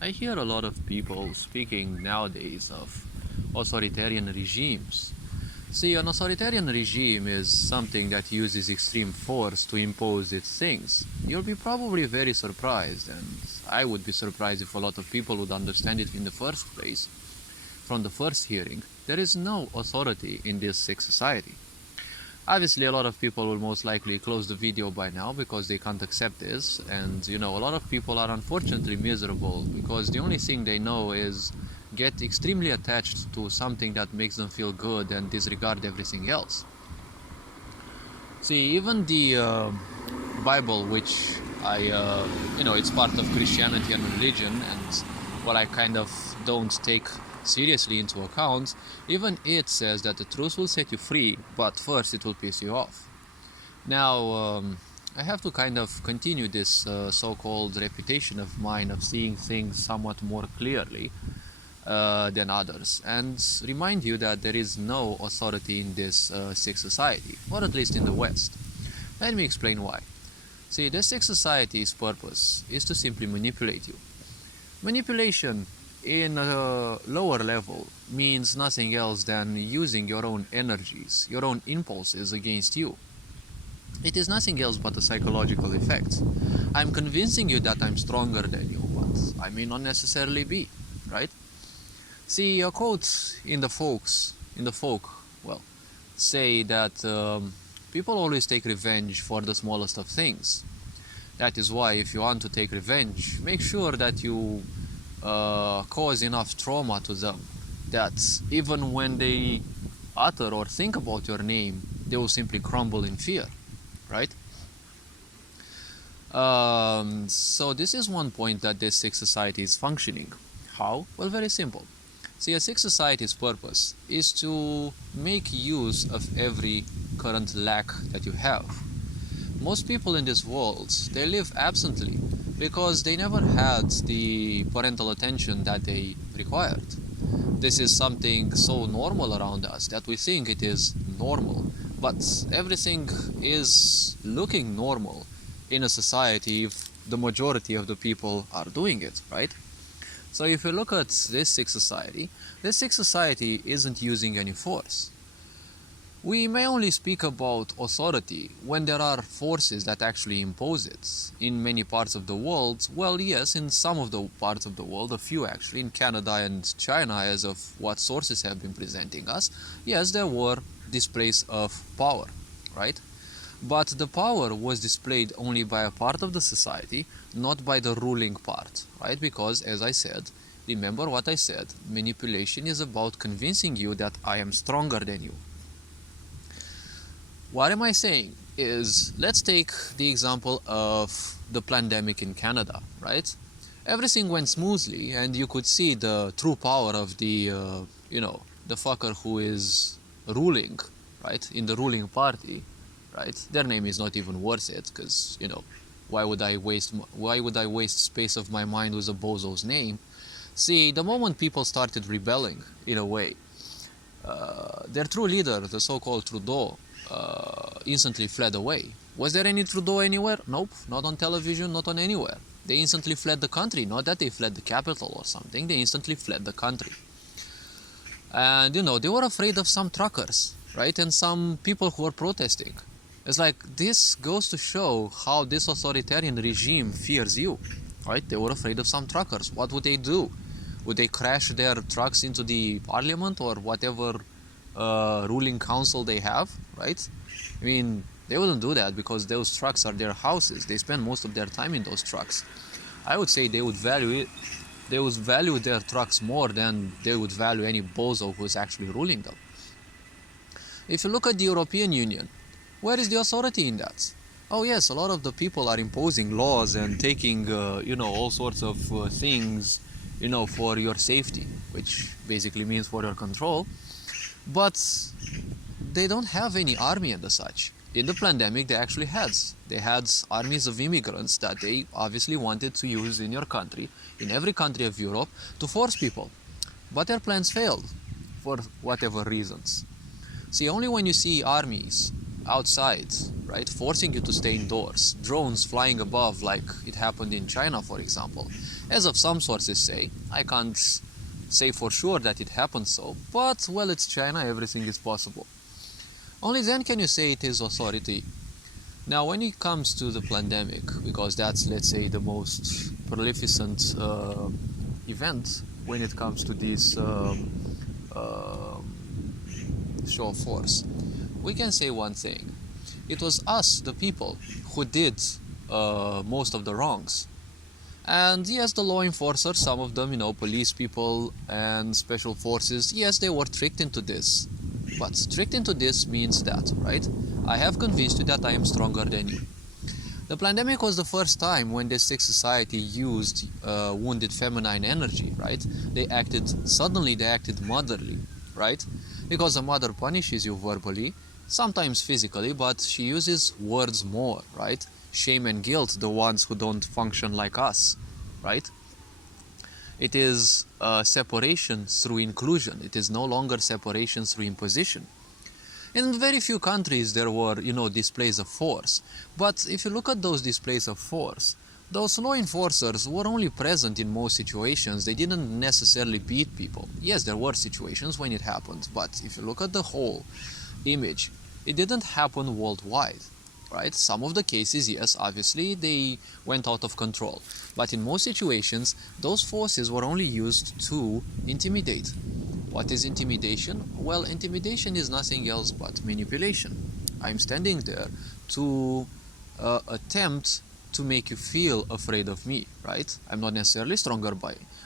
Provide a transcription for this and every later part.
I hear a lot of people speaking nowadays of authoritarian regimes. See, an authoritarian regime is something that uses extreme force to impose its things. You'll be probably very surprised, and I would be surprised if a lot of people would understand it in the first place. From the first hearing, there is no authority in this sick society. Obviously, a lot of people will most likely close the video by now because they can't accept this, and a lot of people are unfortunately miserable because the only thing they know is get extremely attached to something that makes them feel good and disregard everything else. See, even the Bible, which it's part of Christianity and religion, and what I kind of don't take seriously into account, even it says that the truth will set you free, but first it will piss you off. Now, I have to kind of continue this so-called reputation of mine of seeing things somewhat more clearly than others, and remind you that there is no authority in this sick society, or at least in the West. Let me explain why. See, the sick society's purpose is to simply manipulate you. Manipulation in a lower level means nothing else than using your own energies, your own impulses against you. It is nothing else but a psychological effect. I'm convincing you that I'm stronger than you, but I may not necessarily be, right? See, a quote in the folk, say that people always take revenge for the smallest of things. That is why, if you want to take revenge, make sure that you cause enough trauma to them that even when they utter or think about your name, they will simply crumble in fear, right? So this is one point that this sick society is functioning. How? Well, very simple. See, a sick society's purpose is to make use of every current lack that you have. Most people in this world, they live absently because they never had the parental attention that they required. This is something so normal around us that we think it is normal, but everything is looking normal in a society if the majority of the people are doing it, right? So if you look at this sick society isn't using any force. We may only speak about authority when there are forces that actually impose it. In many parts of the world, well, yes, in some of the parts of the world, a few actually, in Canada and China, as of what sources have been presenting us, yes, there were displays of power, right? But the power was displayed only by a part of the society, not by the ruling part, right? Because, as I said, remember what I said, manipulation is about convincing you that I am stronger than you. What am I saying is, let's take the example of the pandemic in Canada, right? Everything went smoothly and you could see the true power of the fucker who is ruling, right? In the ruling party, right? Their name is not even worth it because, why would I waste space of my mind with a bozo's name? See, the moment people started rebelling, in a way, their true leader, the so-called Trudeau, instantly fled away. Was there any Trudeau anywhere? Nope, not on television, not on anywhere. They instantly fled the country, not that they fled the capital or something, they instantly fled the country. And they were afraid of some truckers, right? And some people who were protesting. It's like, this goes to show how this authoritarian regime fears you, right? They were afraid of some truckers. What would they do? Would they crash their trucks into the parliament or whatever ruling council they have, right? I mean, they wouldn't do that because those trucks are their houses. They spend most of their time in those trucks. I would say they would value it. They would value their trucks more than they would value any bozo who is actually ruling them. If you look at the European Union, where is the authority in that? Oh yes, a lot of the people are imposing laws and taking, all sorts of things, for your safety, which basically means for your control. But they don't have any army and such. In the pandemic, they actually had. They had armies of immigrants that they obviously wanted to use in your country, in every country of Europe, to force people. But their plans failed, for whatever reasons. See, only when you see armies outside, right? Forcing you to stay indoors. Drones flying above like it happened in China, for example. As of some sources say, I can't say for sure that it happened so, but well, it's China, everything is possible. Only then can you say it is authority. Now, when it comes to the pandemic, because that's, let's say, the most prolificent event when it comes to this show of force, we can say one thing. It was us, the people, who did most of the wrongs. And yes, the law enforcers, some of them, police people and special forces, yes, they were tricked into this. But tricked into this means that, right? I have convinced you that I am stronger than you. The pandemic was the first time when this sick society used wounded feminine energy, right? They acted motherly, right? Because a mother punishes you verbally, sometimes physically, but she uses words more, right? Shame and guilt, the ones who don't function like us, right? It is separation through inclusion. It is no longer separation through imposition. In very few countries there were, displays of force. But if you look at those displays of force, those law enforcers were only present in most situations. They didn't necessarily beat people. Yes, there were situations when it happened, but if you look at the whole image, it didn't happen worldwide, right? Some of the cases, yes, obviously, they went out of control. But in most situations, those forces were only used to intimidate. What is intimidation? Well, intimidation is nothing else but manipulation. I'm standing there to attempt to make you feel afraid of me, right? I'm not necessarily stronger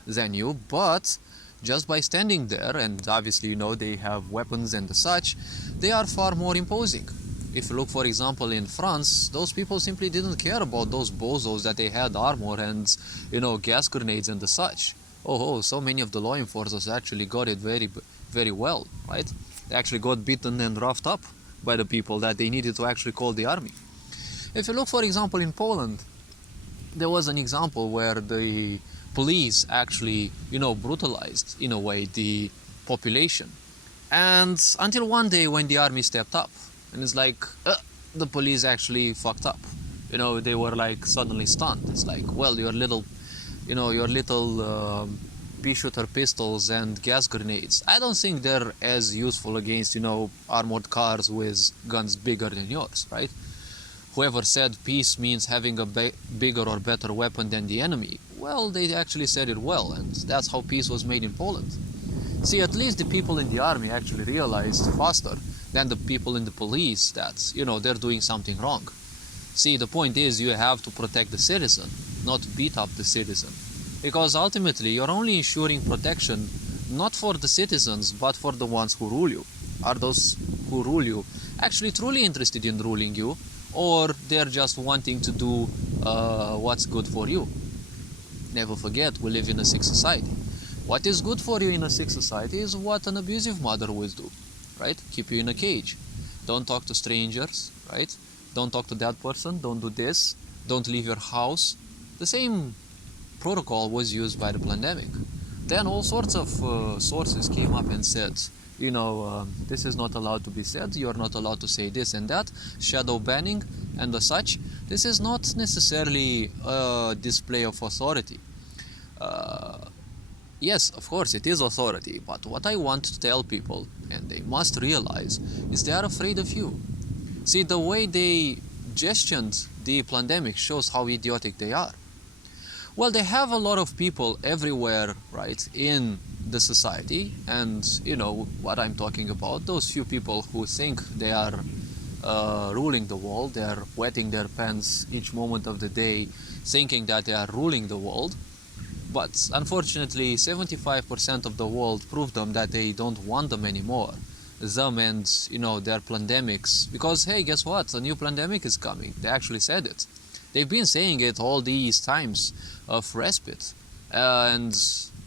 than you, but just by standing there, and obviously, they have weapons and such, they are far more imposing. If you look, for example, in France, those people simply didn't care about those bozos that they had armor and, gas grenades and such. So many of the law enforcers actually got it very, very well, right? They actually got beaten and roughed up by the people that they needed to actually call the army. If you look, for example, in Poland, there was an example where the police actually, brutalized, in a way, the population. And until one day when the army stepped up, and it's like, the police actually fucked up. They were like suddenly stunned. It's like, well, your little pea shooter pistols and gas grenades, I don't think they're as useful against, armored cars with guns bigger than yours, right? Whoever said peace means having a bigger or better weapon than the enemy, well, they actually said it well, and that's how peace was made in Poland. See, at least the people in the army actually realized faster than the people in the police that, they're doing something wrong. See, the point is you have to protect the citizen, not beat up the citizen. Because ultimately you're only ensuring protection not for the citizens, but for the ones who rule you. Are those who rule you actually truly interested in ruling you, or they're just wanting to do what's good for you? Never forget, we live in a sick society. What is good for you in a sick society is what an abusive mother would do, right? Keep you in a cage. Don't talk to strangers, right? Don't talk to that person, don't do this, don't leave your house. The same protocol was used by the pandemic. Then all sorts of sources came up and said, this is not allowed to be said, you're not allowed to say this and that, shadow banning and such. This is not necessarily a display of authority. Yes, of course, it is authority, but what I want to tell people, and they must realize, is they are afraid of you. See, the way they gestured the pandemic shows how idiotic they are. Well, they have a lot of people everywhere, right, in the society, and what I'm talking about, those few people who think they are ruling the world, they are wetting their pants each moment of the day, thinking that they are ruling the world. But unfortunately, 75% of the world proved them that they don't want them anymore. Them and, their pandemics. Because, hey, guess what? A new pandemic is coming. They actually said it. They've been saying it all these times of respite. And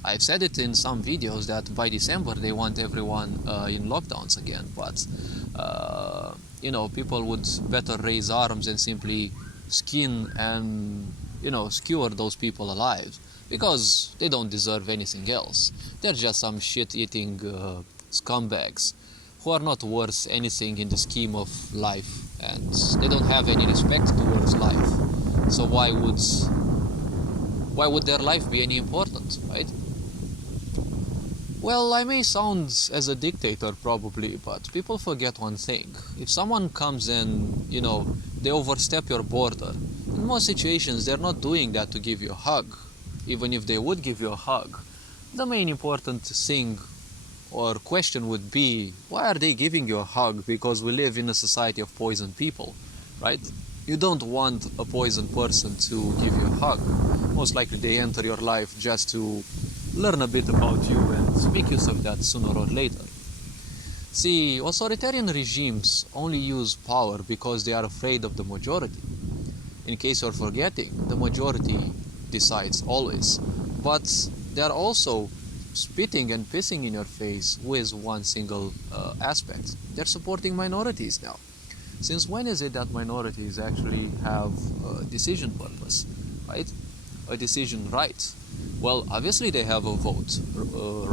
I've said it in some videos that by December they want everyone in lockdowns again. But, people would better raise arms and simply skin and, skewer those people alive. Because they don't deserve anything else. They're just some shit-eating scumbags who are not worth anything in the scheme of life, and they don't have any respect towards life. So why would their life be any important, right? Well, I may sound as a dictator probably, but people forget one thing. If someone comes and, they overstep your border, in most situations they're not doing that to give you a hug. Even if they would give you a hug, the main important thing or question would be, why are they giving you a hug? Because we live in a society of poisoned people, right? You don't want a poisoned person to give you a hug. Most likely they enter your life just to learn a bit about you and make use of that sooner or later. See, authoritarian regimes only use power because they are afraid of the majority. In case you're forgetting, the majority decides always. But they are also spitting and pissing in your face with one single aspect. They're supporting minorities now. Since when is it that minorities actually have a decision purpose, right? A decision right? Well, obviously they have a vote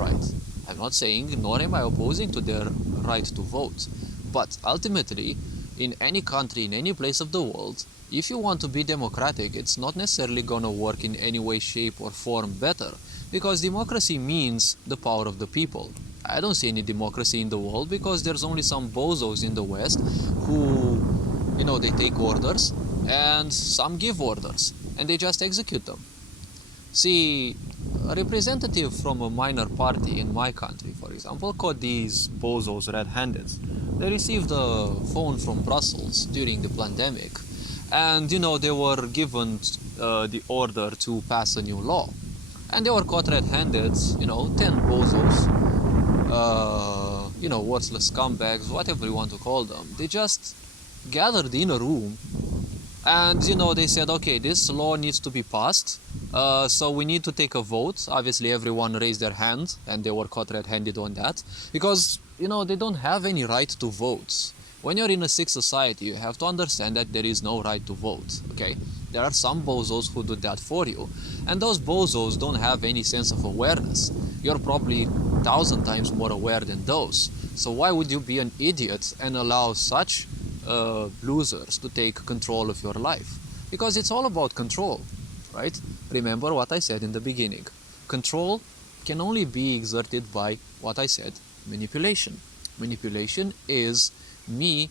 right. I'm not saying, nor am I opposing to their right to vote. But ultimately, in any country, in any place of the world, if you want to be democratic, it's not necessarily gonna work in any way, shape or form better. Because democracy means the power of the people. I don't see any democracy in the world because there's only some bozos in the West who, they take orders and some give orders and they just execute them. See, a representative from a minor party in my country, for example, caught these bozos red-handed. They received a phone from Brussels during the pandemic, and they were given the order to pass a new law. And they were caught red-handed, 10 bozos, worthless scumbags, whatever you want to call them. They just gathered in a room and, they said, okay, this law needs to be passed. So we need to take a vote. Obviously, everyone raised their hand and they were caught red-handed on that because, they don't have any right to vote. When you're in a sick society, you have to understand that there is no right to vote, okay? There are some bozos who do that for you, and those bozos don't have any sense of awareness. You're probably 1,000 times more aware than those. So why would you be an idiot and allow such losers to take control of your life? Because it's all about control, right? Remember what I said in the beginning. Control can only be exerted by what I said, manipulation. Manipulation is me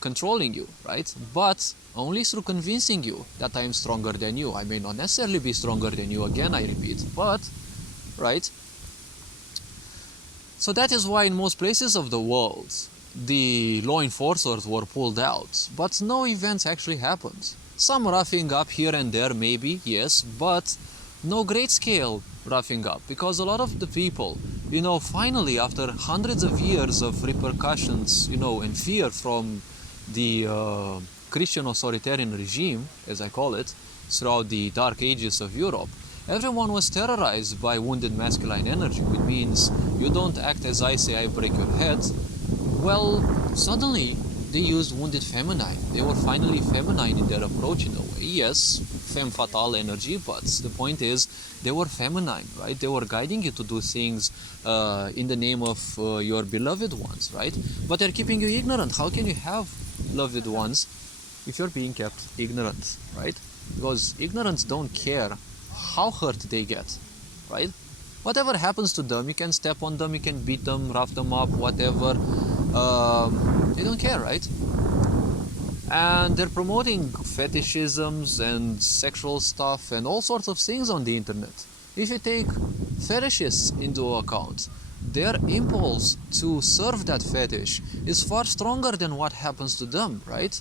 controlling you, right? But only through convincing you that I am stronger than you. I may not necessarily be stronger than you, again I repeat, but, right? So that is why in most places of the world, the law enforcers were pulled out, but no events actually happened. Some roughing up here and there maybe, yes, but no great scale roughing up, because a lot of the people, finally after hundreds of years of repercussions, and fear from the Christian authoritarian regime, as I call it, throughout the dark ages of Europe, everyone was terrorized by wounded masculine energy, which means you don't act as I say, I break your head. Well, suddenly they used wounded feminine. They were finally feminine in their approach in a way. Yes, femme fatale energy, but the point is they were feminine, right? They were guiding you to do things in the name of your beloved ones, right? But they're keeping you ignorant. How can you have loved ones if you're being kept ignorant, right? Because ignorance don't care how hurt they get, right? Whatever happens to them, you can step on them, you can beat them, rough them up, whatever. They don't care, right? And they're promoting fetishisms and sexual stuff and all sorts of things on the internet. If you take fetishes into account, their impulse to serve that fetish is far stronger than what happens to them, right?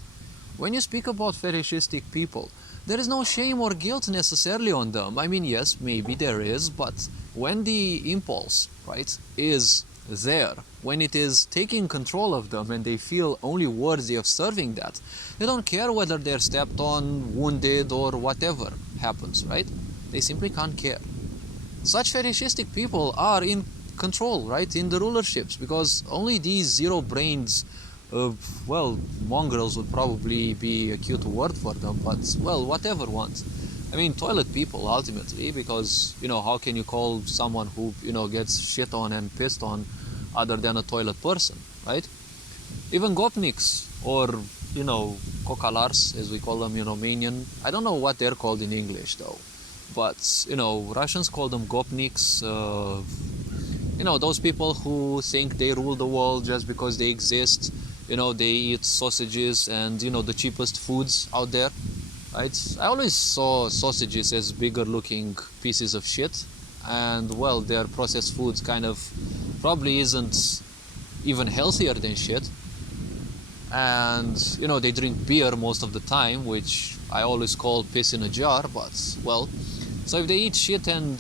When you speak about fetishistic people, there is no shame or guilt necessarily on them. I mean, yes, maybe there is, but when the impulse, right, is there, when it is taking control of them and they feel only worthy of serving that, they don't care whether they're stepped on, wounded, or whatever happens, right? They simply can't care. Such fetishistic people are in control, right, in the rulerships, because only these zero-brained, mongrels would probably be a cute word for them, but, whatever ones. I mean, toilet people, ultimately, because, how can you call someone who, gets shit on and pissed on other than a toilet person, right? Even gopniks, or kokalars, as we call them in Romanian. I don't know what they're called in English though, but Russians call them gopniks. Those people who think they rule the world just because they exist. They eat sausages and the cheapest foods out there, right? I always saw sausages as bigger looking pieces of shit, and well, their processed foods kind of probably isn't even healthier than shit. And they drink beer most of the time, which I always call piss in a jar, but well, so if they eat shit and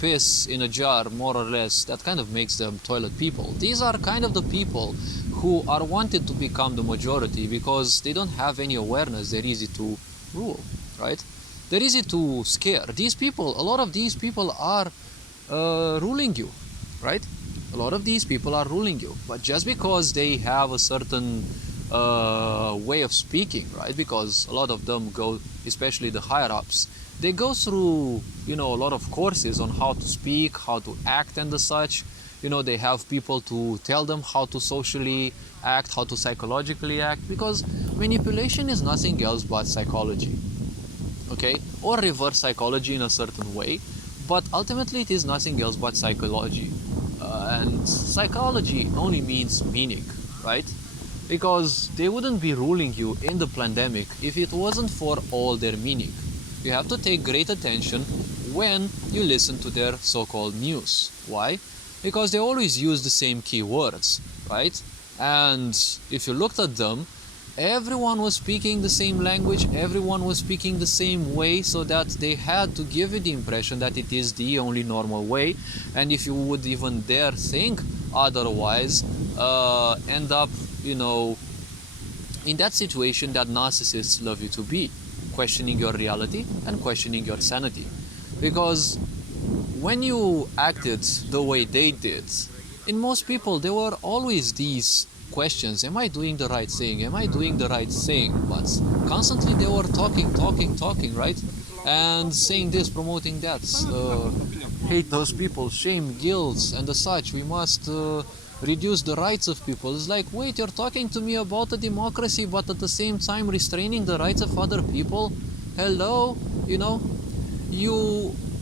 piss in a jar, more or less, that kind of makes them toilet people. These are kind of the people who are wanted to become the majority because they don't have any awareness. They're easy to rule, right? They're easy to scare. A lot of these people are ruling you, right? A lot of these people are ruling you, but just because they have a certain way of speaking, right? Because a lot of them go, especially the higher ups, they go through a lot of courses on how to speak, how to act, and the such. They have people to tell them how to socially act, how to psychologically act, because manipulation is nothing else but psychology, okay, or reverse psychology in a certain way, but ultimately it is nothing else but psychology. And psychology only means meaning, right? Because they wouldn't be ruling you in the pandemic if it wasn't for all their meaning. You have to take great attention when you listen to their so-called news. Why? Because they always use the same keywords, right? And if you looked at them, everyone was speaking the same language, everyone was speaking the same way, so that they had to give you the impression that it is the only normal way. And if you would even dare think otherwise, end up, in that situation that narcissists love you to be, questioning your reality and questioning your sanity. Because when you acted the way they did, in most people there were always these questions: am I doing the right thing? Am I doing the right thing? But constantly they were talking, right? And saying this, promoting that, hate those people, shame, guilt, and the such. We must reduce the rights of people. It's like, wait, you're talking to me about a democracy, but at the same time restraining the rights of other people? Hello?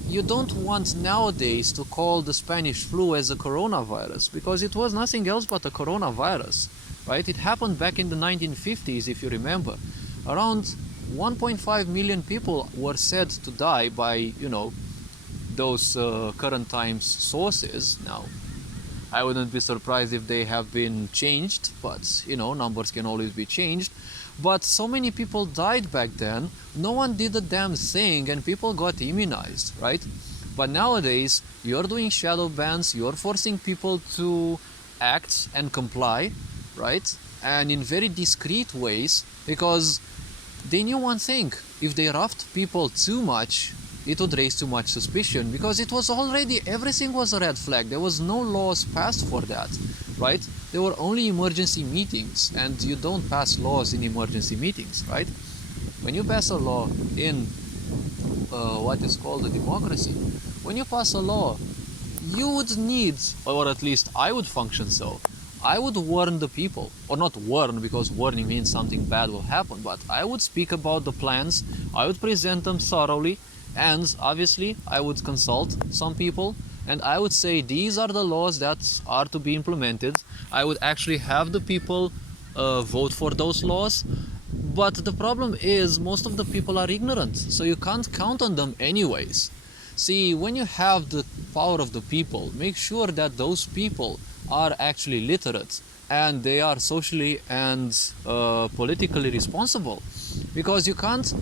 You don't want nowadays to call the Spanish flu as a coronavirus, because it was nothing else but a coronavirus, right? It happened back in the 1950s, if you remember. Around 1.5 million people were said to die by, those current times sources. Now, I wouldn't be surprised if they have been changed, but, numbers can always be changed. But so many people died back then, no one did a damn thing, and people got immunized, right? But nowadays, you're doing shadow bans, you're forcing people to act and comply, right? And in very discreet ways, because they knew one thing: if they roughed people too much, it would raise too much suspicion, because it was already, everything was a red flag. There was no laws passed for that, right? There were only emergency meetings, and you don't pass laws in emergency meetings, right? When you pass a law in what is called a democracy, when you pass a law, you would need, or at least I would function so, I would warn the people, or not warn, because warning means something bad will happen, but I would speak about the plans, I would present them thoroughly, and obviously I would consult some people, and I would say these are the laws that are to be implemented. I would actually have the people vote for those laws. But the problem is, most of the people are ignorant, so you can't count on them anyways. See, when you have the power of the people, make sure that those people are actually literate and they are socially and politically responsible, because you can't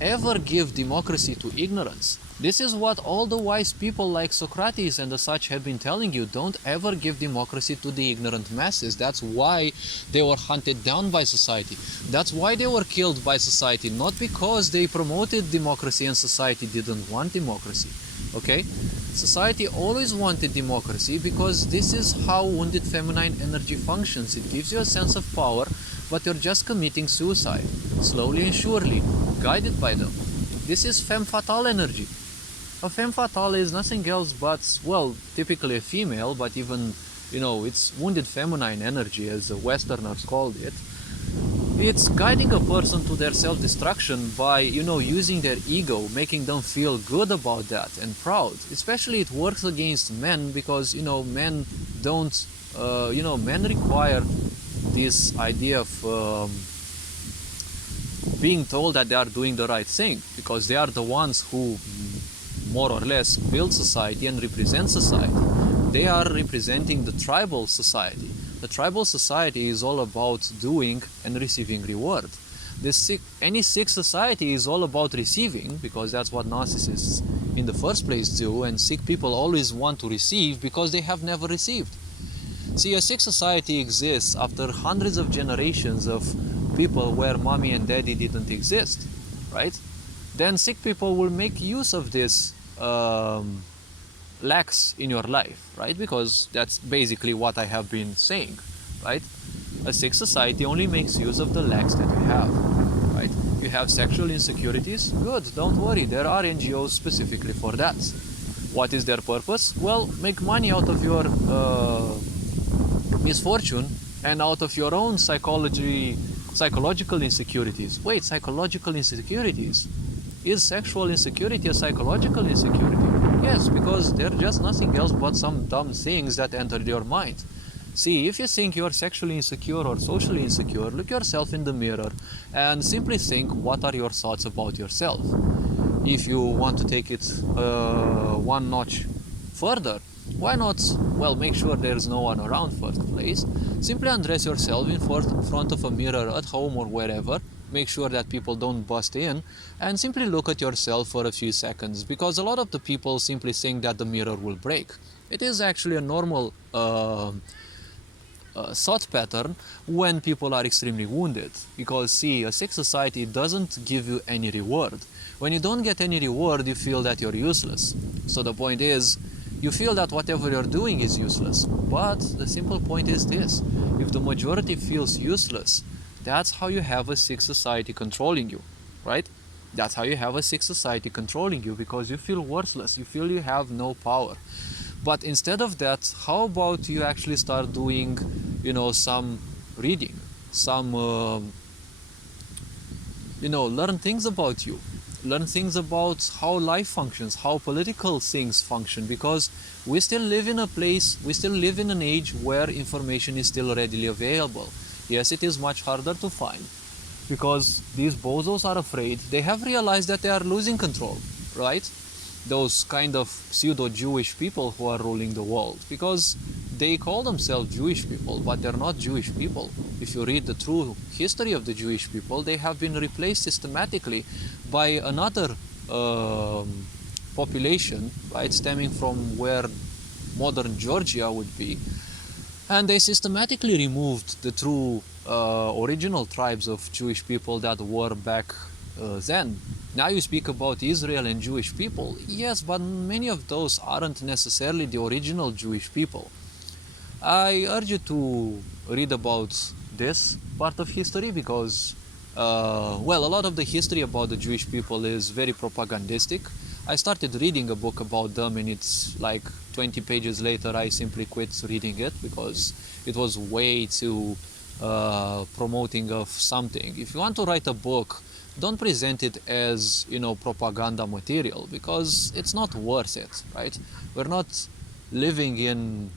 ever give democracy to ignorance. This is what all the wise people like Socrates and the such have been telling you: don't ever give democracy to the ignorant masses. That's why they were hunted down by society. That's why they were killed by society, not because they promoted democracy and society didn't want democracy. Okay? Society always wanted democracy because this is how wounded feminine energy functions. It gives you a sense of power, but you're just committing suicide, slowly and surely, guided by them. This is femme fatale energy. A femme fatale is nothing else but, well, typically a female, but even it's wounded feminine energy, as the Westerners called it. It's guiding a person to their self-destruction by, using their ego, making them feel good about that and proud. Especially it works against men because, men don't, men require this idea of being told that they are doing the right thing because they are the ones who more or less build society and represent society. They are representing the tribal society. The tribal society is all about doing and receiving reward. Any sick society is all about receiving, because that's what narcissists in the first place do, and sick people always want to receive because they have never received. See, a sick society exists after hundreds of generations of people where mommy and daddy didn't exist, right? Then sick people will make use of this lacks in your life, right? Because that's basically what I have been saying, right? A sick society only makes use of the lacks that you have, right? You have sexual insecurities? Good, don't worry, there are NGOs specifically for that. What is their purpose? Well, make money out of your misfortune and out of your own psychological insecurities. Wait, psychological insecurities? Is sexual insecurity a psychological insecurity? Yes, because they're just nothing else but some dumb things that entered your mind. See, if you think you're sexually insecure or socially insecure, look yourself in the mirror and simply think, what are your thoughts about yourself? If you want to take it one notch further, why not, make sure there's no one around first place. Simply undress yourself in front of a mirror at home or wherever. Make sure that people don't bust in, and simply look at yourself for a few seconds, because a lot of the people simply think that the mirror will break. It is actually a normal thought pattern when people are extremely wounded, because see, a sick society doesn't give you any reward. When you don't get any reward, you feel that you're useless. So the point is, you feel that whatever you're doing is useless. But the simple point is this: if the majority feels useless, that's how you have a sick society controlling you, right? That's how you have a sick society controlling you, because you feel worthless, you feel you have no power. But instead of that, how about you actually start doing, some reading, some, learn things about you, learn things about how life functions, how political things function, because we still live in an age where information is still readily available. Yes, it is much harder to find, because these bozos are afraid. They have realized that they are losing control, right? Those kind of pseudo-Jewish people who are ruling the world, because they call themselves Jewish people, but they're not Jewish people. If you read the true history of the Jewish people, they have been replaced systematically by another population, right, stemming from where modern Georgia would be. And they systematically removed the true original tribes of Jewish people that were back then. Now you speak about Israel and Jewish people. Yes, but many of those aren't necessarily the original Jewish people. I urge you to read about this part of history, because, a lot of the history about the Jewish people is very propagandistic. I started reading a book about them, and it's like 20 pages later I simply quit reading it because it was way too promoting of something. If you want to write a book, don't present it as, propaganda material, because it's not worth it, right? We're not living in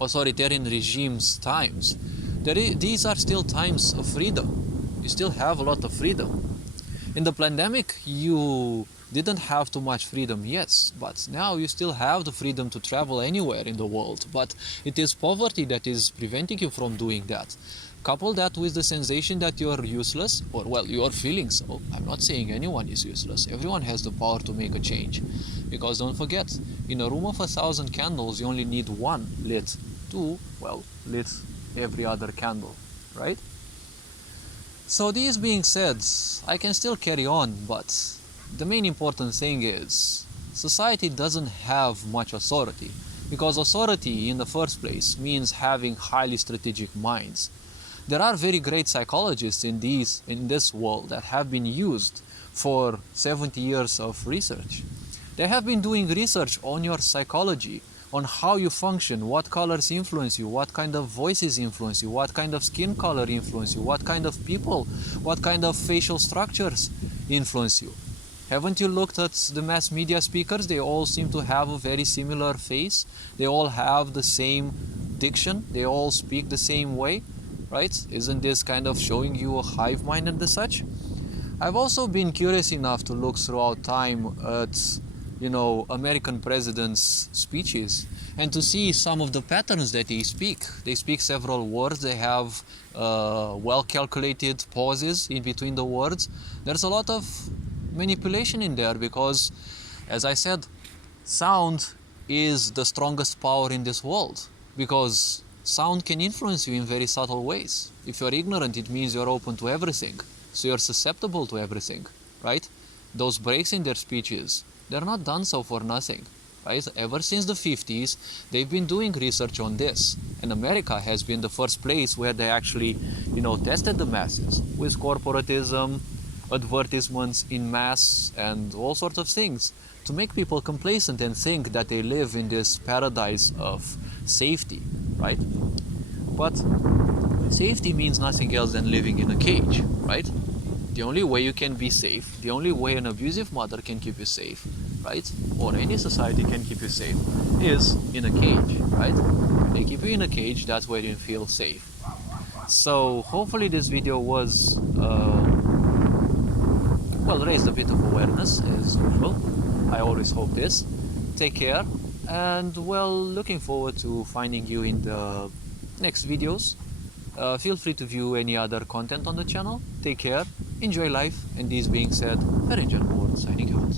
authoritarian regimes times. These are still times of freedom. You still have a lot of freedom. In the pandemic, you didn't have too much freedom, yes, but now you still have the freedom to travel anywhere in the world. But it is poverty that is preventing you from doing that. Couple that with the sensation that you are useless, or you are feeling so. I'm not saying anyone is useless. Everyone has the power to make a change. Because don't forget, in a room of 1,000 candles, you only need one lit to, lit every other candle, right? So this being said, I can still carry on, but the main important thing is, society doesn't have much authority, because authority in the first place means having highly strategic minds. There are very great psychologists in this world that have been used for 70 years of research. They have been doing research on your psychology on how you function, what colors influence you, what kind of voices influence you, what kind of skin color influence you, what kind of people, what kind of facial structures influence you. Haven't you looked at the mass media speakers? They all seem to have a very similar face. They all have the same diction. They all speak the same way, right? Isn't this kind of showing you a hive mind and the such? I've also been curious enough to look throughout time at, American presidents' speeches and to see some of the patterns that they speak. They speak several words. They have well-calculated pauses in between the words. There's a lot of manipulation in there because, as I said, sound is the strongest power in this world because sound can influence you in very subtle ways. If you're ignorant, it means you're open to everything, so you're susceptible to everything, right? Those breaks in their speeches, they're not done so for nothing, right? Ever since the 50s, they've been doing research on this, and America has been the first place where they actually, tested the masses with corporatism, advertisements in mass, and all sorts of things to make people complacent and think that they live in this paradise of safety, right? But safety means nothing else than living in a cage, right? The only way you can be safe, the only way an abusive mother can keep you safe, right? Or any society can keep you safe, is in a cage, right? When they keep you in a cage, that's where you feel safe. So hopefully this video was raised a bit of awareness, as usual. I always hope this. Take care, and looking forward to finding you in the next videos. Feel free to view any other content on the channel. Take care, enjoy life, and this being said, Berenjan Moore signing out.